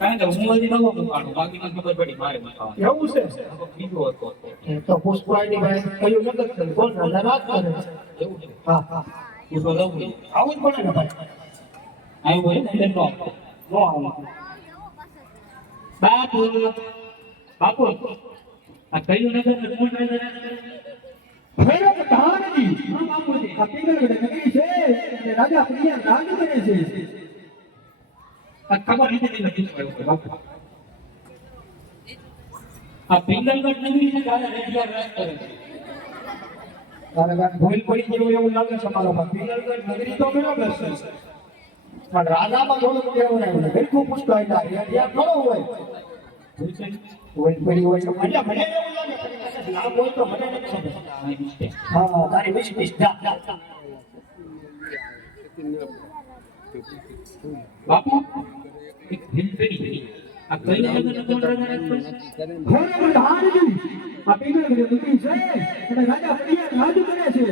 કારણ કે હું હજી નવો મૂકાણો બાકીની ખબર પડી મારે મૂકાવાનું એવું છે. બીજો હતો. તો પુષ્પાની ભાઈ કયું નગર છે? કોણ રાજા કરે છે. એવું છે. હા હા. હું તો લઉં આવું જ પડે ને ભાઈ. આવ્યું હોય ને એટલે નો આપો. નો આવું. બાપુ બાપુ. આ કયું નગર ને કોણ રાજા ભૈરવ ધારણી બાપુજી. આ પિંગલગઢ નગરી છે. રાજા પ્રિયા રાજ કરે છે. આ ખબર રેડિયા એવું લાગે છે મારો પિંગલગઢ નગરી તો રાજામાં થોડુંક કેવું ને બિલકુલ થોડો હોય તો મને નથી ખબર હા તારી મિસ મિસ જા જા જા. બાપુ એક ગઈ. આ કઈ નગર કોણ રાજા છે ભૈરવ ધારણી આ પિંગલગઢ છે? અને રાજા પ્રિયા રાજ કરે છે.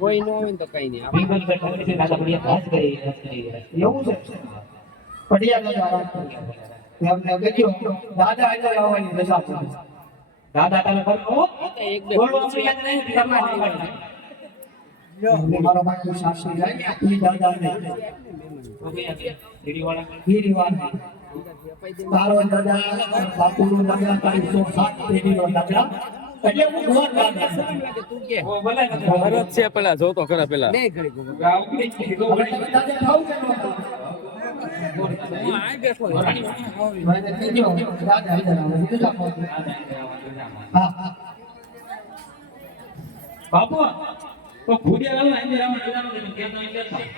કોઈ ન હોય તો કઈ નહીં પિંગલગઢ નગરી છે દાદા બઢિયા રાજ કરે એ રાજ કરે એ રાજ કરે. એવું છે. પડિયા દાદા વાત કરે. એમને કીધું દાદા આગળ આવવાની રજા છે. દાદા તમે કરો એક બે બોલો આપણે યાદ નહીં તમારે આવવાનું. એમને મારો ભાઈ જાય એ દાદા ને. તારો દાદા સાત એટલે હું ગોર દાદા. તું. ભરત છે પેલા ખરા પેલા જ પાડો. હા હા બાપુ તો ભૂડિયા લાલ અહીં રામ રાજા નો કેમ.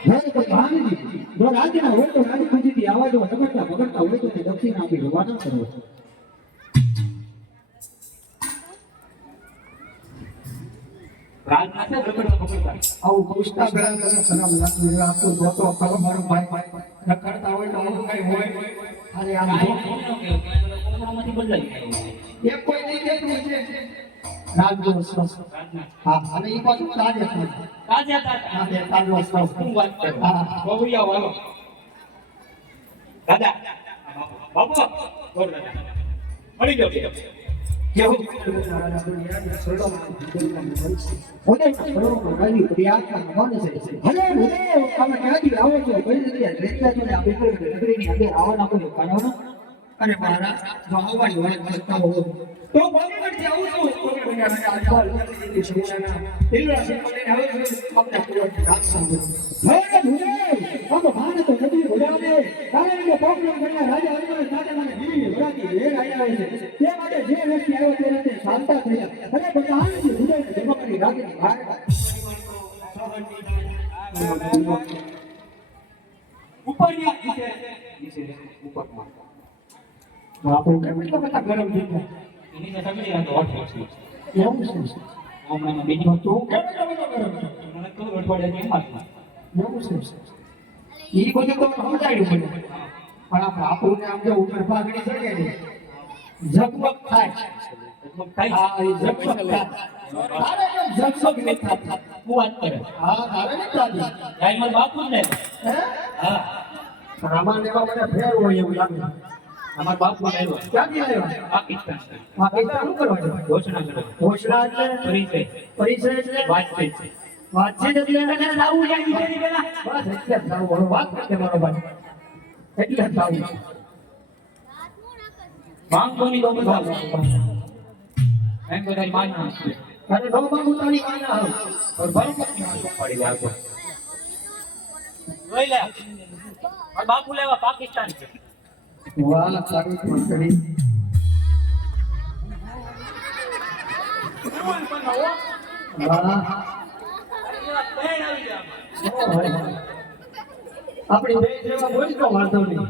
હવે કોઈ ભાંગી. જો રાજના હોય તો રાજી ખુશીથી આવા જો ઝઘડતા ભગડતા હોય તો તે દક્ષિણ આપી રવા ન કરો રાજ ના છે રગડતો પકડતા. આવું પૂછતા પેલા તને શરમ લાગતી હોય. આ તું જોતો ખરો મારો ભાઈ રખડતા હોય તો આવું કઈ હોય અરે આમ જો. એક કોઈ નહીં કહેતું છે રાજનો શ્વાસ. હા અને એ પાછું કાર્ય કરે. તાજા તાજા. હા, બે તાજનો શ્વાસ. શું વાત કરો? હા. બહુયા વાલો. દાદા બાપુ બોલ દાદા મળી ગયો કેવું? ઉદયના સ્વરૂપમાં રવિ પ્રિયાત્મા મન છે. ભલે ભલે તમે ક્યાંથી આવો છો કઈ જગ્યાએ રહેતા છો ને આ બિલકુલ નગરીની અંદર આવવાના કોઈ કારણો અને મારા જો આવવાની વાત કરતા હો તો બરાબરથી આવું છું તો કે મને આજકાલ નગરીની સુવિધાના દિલના સિંહોને આવે છે આપણે પૂરો રાત સાંભળો ભલે ભલે આમ ભારત નદી ભજાવે કારણ કે પોકરણ બન્યા રાજા અરમાન સાથે મને વીર વરાતી વેર આવ્યા છે તે માટે જે વ્યક્તિ આવ્યો તે રાતે શાંતા થયા અને બધાને હૃદયને જમા કરી રાતની બહાર ઉપરની આ નીચે નીચે ઉપરમાં આપણું કેમ એટલા બધા ગરમ થઈ ગયા એની સાથે આ તો હોટ છે. એવું છે હમણાં બીજી એટલા બધા ગરમ છે? મને કહ્યું અઠવાડિયાની એમ એવું છે ઈ બધું તો સમજાયું મને પણ આપણે આપણને આમ જો ઉપર પાઘડી ચડે ને ઝગમગ થાય એ મને ફેર હોય એવું લાગે અમારા બાપુ આવ્યો. ક્યાંથી આવ્યો? પાકિસ્તાન. શું કરવા છે ઘોષણા ઘોષણા એટલે પરિચય. પરિચય એટલે વાતચીત. વાતચીત એટલે એને લાવવું છે વિચારી પેલા બસ એટલે લાવું. બોલો વાત કરશે મારો ભાઈ. એટલે લાવું છે. માંગોની તો બધા એમ બધા માનવું છે. અરે નો માંગુ તારી વાના આવ પણ બરોબર પડી જાય લઈ લે. બાપુ લેવા પાકિસ્તાન છે. વાહ તારી મંત્રી વાહ આપણી બે જેવા બોલ તો વાંધો નહીં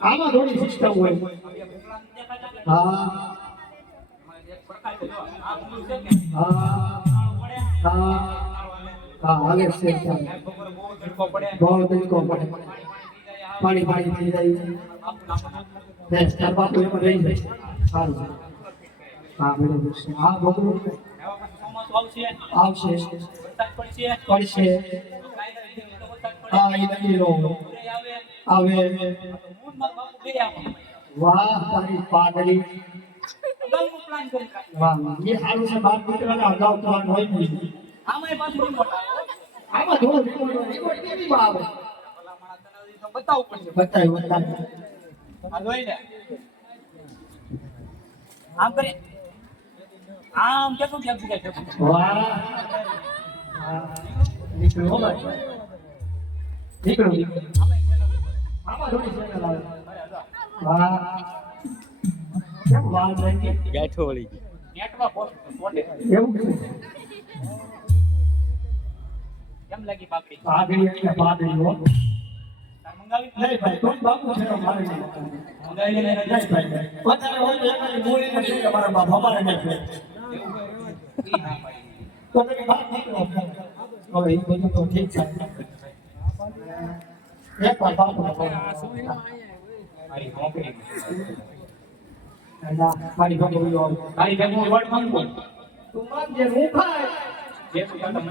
આમાં થોડી સિસ્ટમ હોય. હા એક છે બહુ ઝટકો પડે. પડે પાણી પાણી થઈ જાય, એમાં રહી જાય સારું હા બરાબર છે હા બકરું આવશે પડશે હા એ નથી લો આવે વાહ તારી પાઘડી વાહ એ સારું છે બાપ દીકરાના અગાઉ થવાનું હોય નહીં આમાં થોડો રેકોર્ડ રેકોર્ડ કેવી માં આવે? બતાવ્યું બતાવ્યું આમ કરી. આમ કેમ કે વાહ. ભાઈ. નીકળ્યો નીકળ્યો. આમાં થોડી વાહ કેમ કે? ગાંઠો વળી ગઈ એવું કેમ લાગી પાપડી પાઘડી એટલે પાઘડી હો મંગાવી ભાઈ કોઈ બાપુ છે મારે મંગાવી લે નહીં ભાઈ વધારે હોય તો એમાંની ગોળી નથી મારા બાપ અમારે નહીં ભાઈ. તો તમે બહાર નીકળો હવે એ બધું તો ઠીક છે એક વાર બાપુને મારી નોકરી મારી બાપુ બોલો. તારી ભેગું વડ માંગો તું માનજે, હું ખાય. જે તું કરતા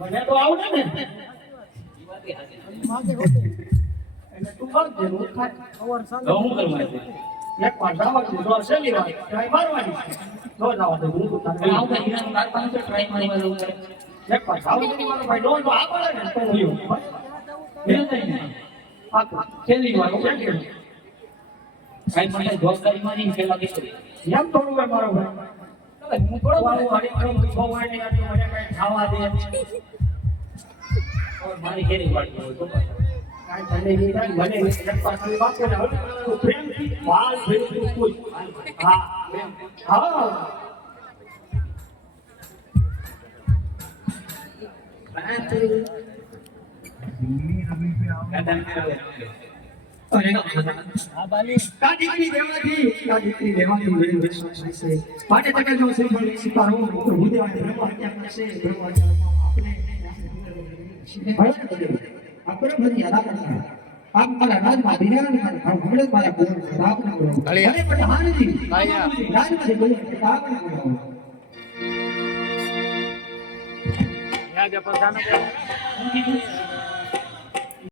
મને તો આવડે ને એટલે તું માનજે, હું ખાય. તો હું કરવાનું એક વાર જવાનું, જો છેલ્લી વાર, મારવાની. જો જવા દે, હું તને હવે આવતા હીરાનું તાર પાસે ટ્રાય મારી મારી ઉપર એક વાર મારો ભાઈ ડોલ તો આપડે ને તો રહ્યો. મેં નહીં આ છેલ્લી વાર, હું કેમ? મને જવાબદારી માં નહીં પેલા કે એમ થોડું હોય મારો ભાઈ હું થોડો બાબુ, હારી મારો ભાઈ હોય ને મને કઈ ખાવા દે. મારી ઘેરી વાળી હોય તો કાંઈ તને દીકરી દેવાથી દીકરી તો ભૂદેવાને બ્રહ્મ હત્યા કરશે બ્રહ્મ હત્યા આપણે આપણે બધી અદા કરતા આપ મારા રાજમાં બિરાજન મારા હમણે મારા ગુરુ સ્થાપના કરો કાળિયા. અરે પણ ત્યાં જે